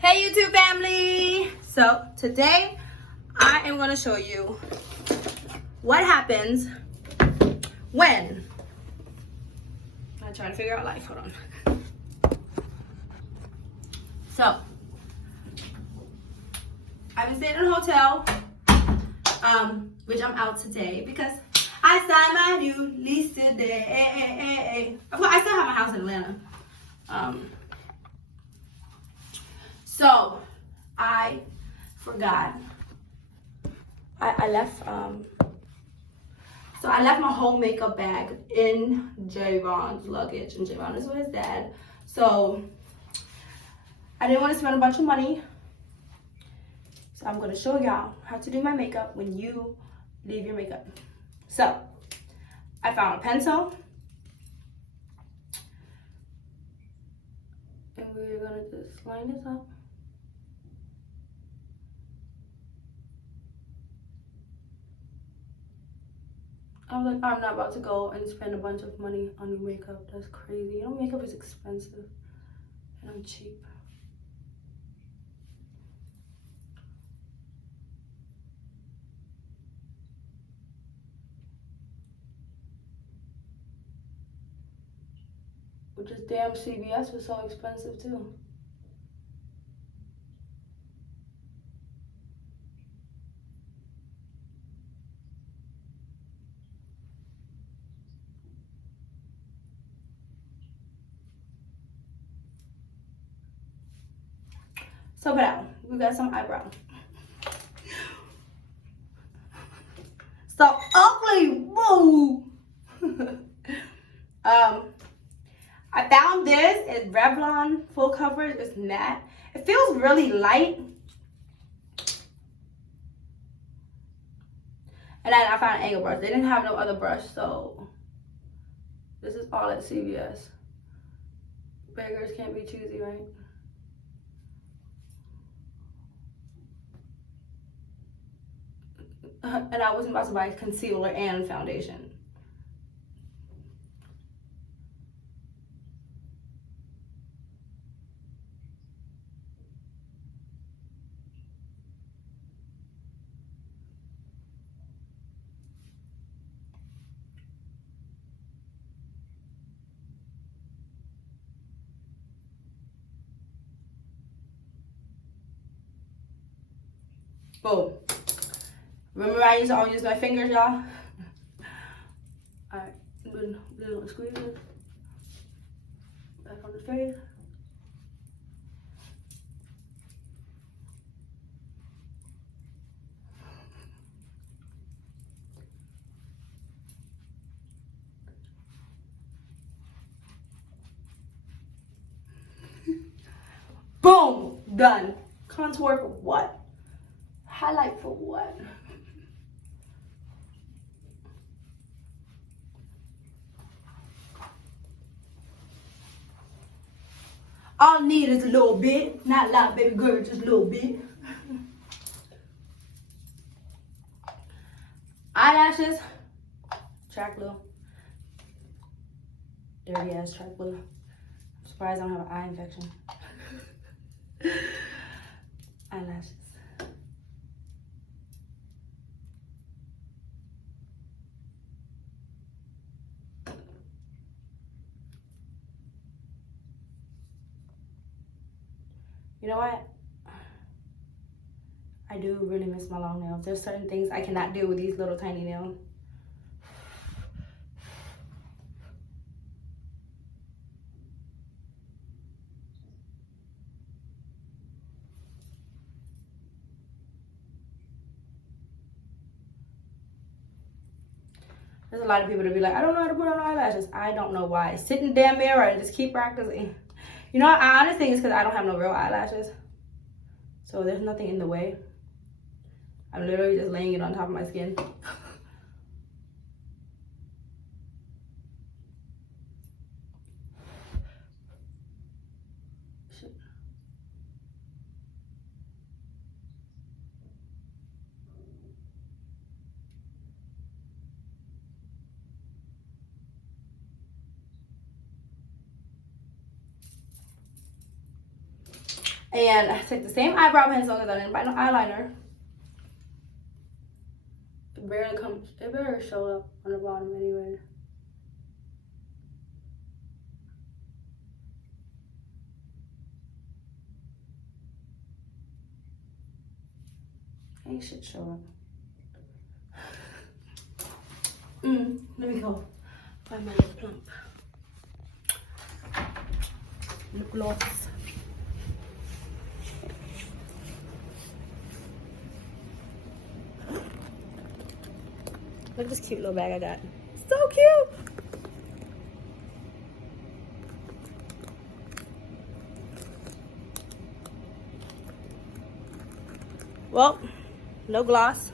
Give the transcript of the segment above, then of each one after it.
Hey YouTube family! So today I am going to show you what happens when I'm trying to figure out life. Hold on. So I've been staying in a hotel, which I'm out today because I signed my new lease today. I still have my house in Atlanta. So I forgot. I left so I left my whole makeup bag in Javon's luggage, and Javon is with his dad. So I didn't want to spend a bunch of money. So I'm gonna show y'all how to do my makeup when you leave your makeup. So I found a pencil. And we're gonna just line this up. I was like, I'm not about to go and spend a bunch of money on new makeup. That's crazy. You know, makeup is expensive. And I'm cheap. Which is damn CVS was so expensive too. So for now, we got some eyebrow. So ugly, whoa. I found this. It's Revlon full coverage. It's matte. It feels really light. And then I found an angle brush. They didn't have no other brush, so this is all at CVS. Beggars can't be choosy, right? And I wasn't about to buy concealer and foundation. Boom. Remember I used to always use my fingers, y'all? Alright, little squeeze it. Back on the face. Boom! Done. Contour for what? Highlight for what? All I need is a little bit. Not a lot, baby girl, just a little bit. Eyelashes. Track glue. Dirty ass track glue. I'm surprised I don't have an eye infection. Eyelashes. You know what? I do really miss my long nails. There's certain things I cannot do with these little tiny nails. There's a lot of people that be like, I don't know how to put on eyelashes. I don't know why. Sit in the damn mirror and just keep practicing. You know, I honestly think it's because I don't have no real eyelashes. So there's nothing in the way. I'm literally just laying it on top of my skin. Shit. And I take the same eyebrow pencil because I didn't buy no eyeliner. It barely comes, it barely show up on the bottom anyway. Ain't shit show up. Let me go find my lip plump. Lip gloss. Look at this cute little bag I got. So cute! Well, no gloss.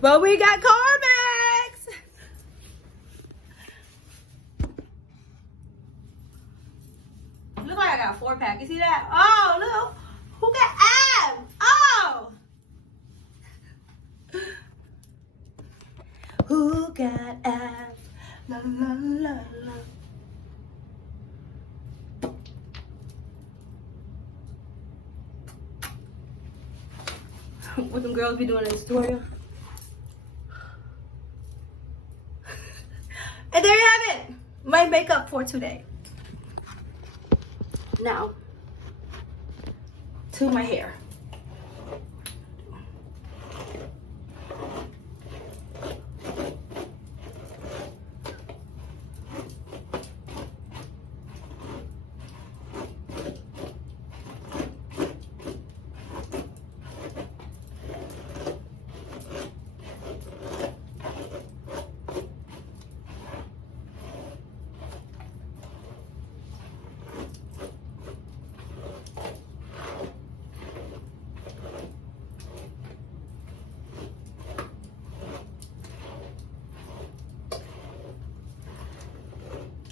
But we got car bags! Look like I got a 4-pack. You see that? Oh, look. Who got abs? Oh! Who got abs? La la la la. What them girls be doing in the tutorial. And there you have it. My makeup for today. Now, to my hair.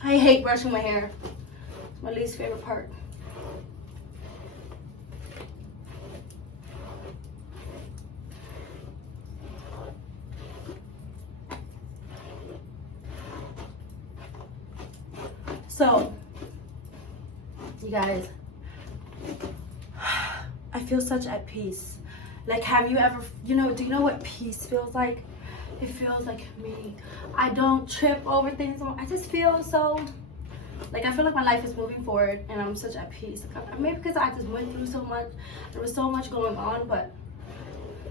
I hate brushing my hair. It's my least favorite part. So, you guys, I feel such at peace. Like, have you ever, do you know what peace feels like? It feels like me. I don't trip over things. I just feel so, like, I feel like my life is moving forward and I'm such at peace. Maybe because I just went through so much. There was so much going on, but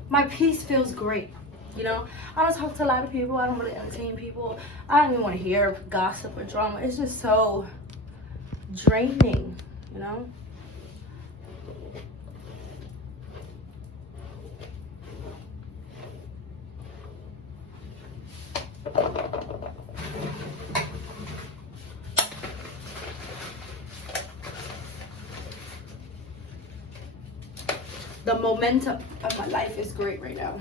my peace feels great. I don't talk to a lot of people. I don't really entertain people. I don't even want to hear gossip or drama. It's just so draining, The momentum of my life is great right now.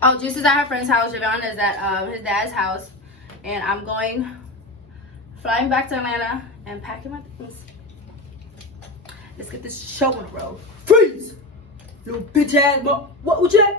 Oh, Juice is at her friend's house. Javon is at his dad's house. And I'm flying back to Atlanta and packing my things. Let's get this show on the road. Freeze! Little bitch ass. What would you?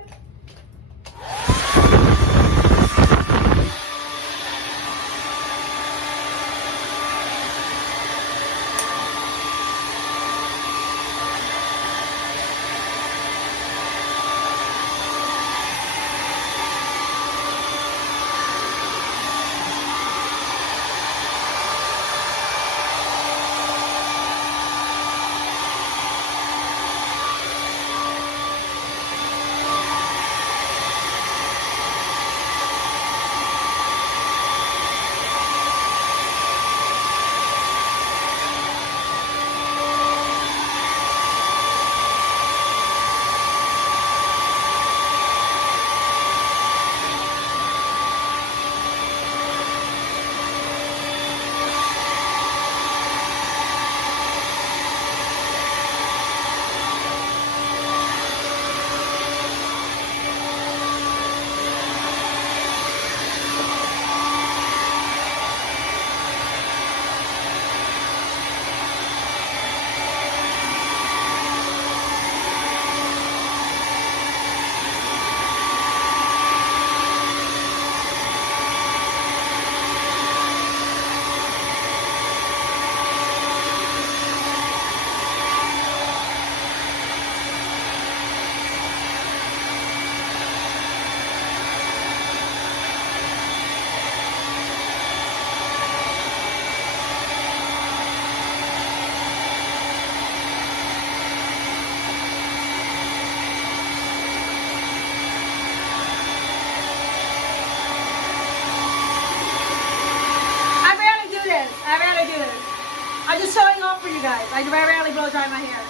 for you guys. I very rarely blow dry my hair.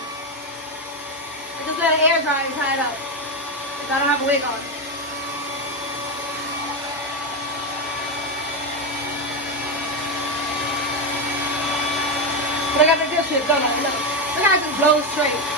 I just let it air dry and tie it up. Because I don't have a wig on. But I got the good shit, don't I? Look how I just blow straight.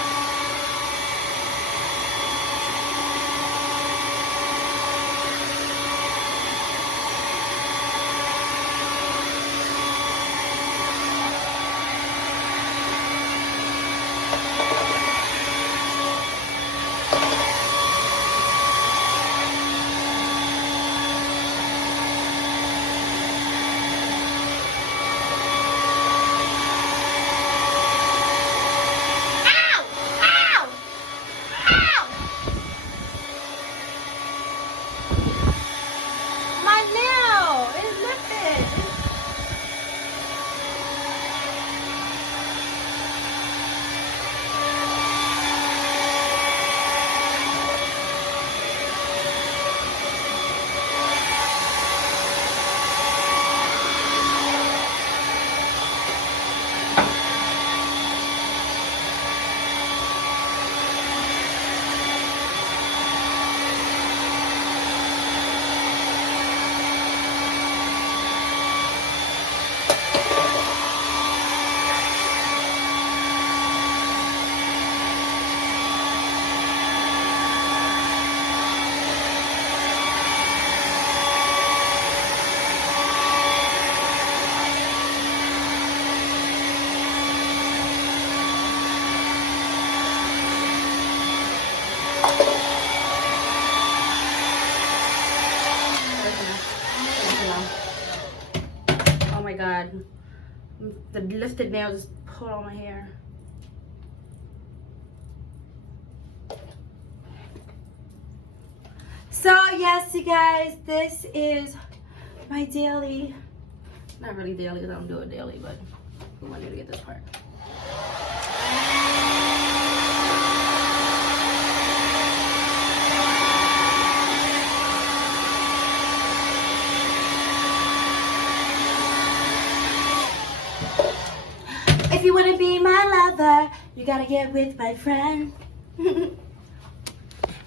Oh my god. The lifted nail just pulled on my hair. So yes, you guys, this is my daily. Not really daily because I don't do it daily, but we wanted to get this part. If you wanna be my lover, you gotta get with my friend.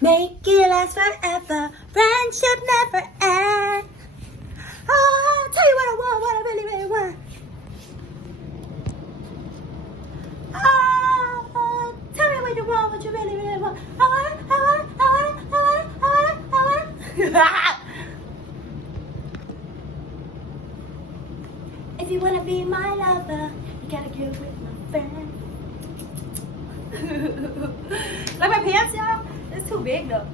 Make it last forever, friendship never ends. Oh, I'll tell you what I want, what I really, really want. Oh, tell me what you want, what you really, really want. I want, If you wanna be my lover, you gotta get with my friend. Like my pants, y'all? It's too big though.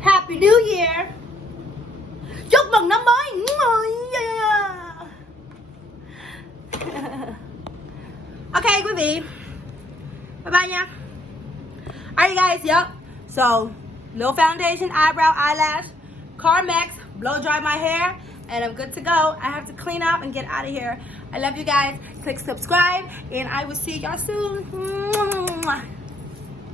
Happy New Year! Chúc mừng năm mới! Okay, quý vị. Bye bye nha. Alright, guys, yep. So, no foundation, eyebrow, eyelash, Carmex, blow dry my hair, and I'm good to go. I have to clean up and get out of here. I love you guys. Click subscribe, and I will see y'all soon.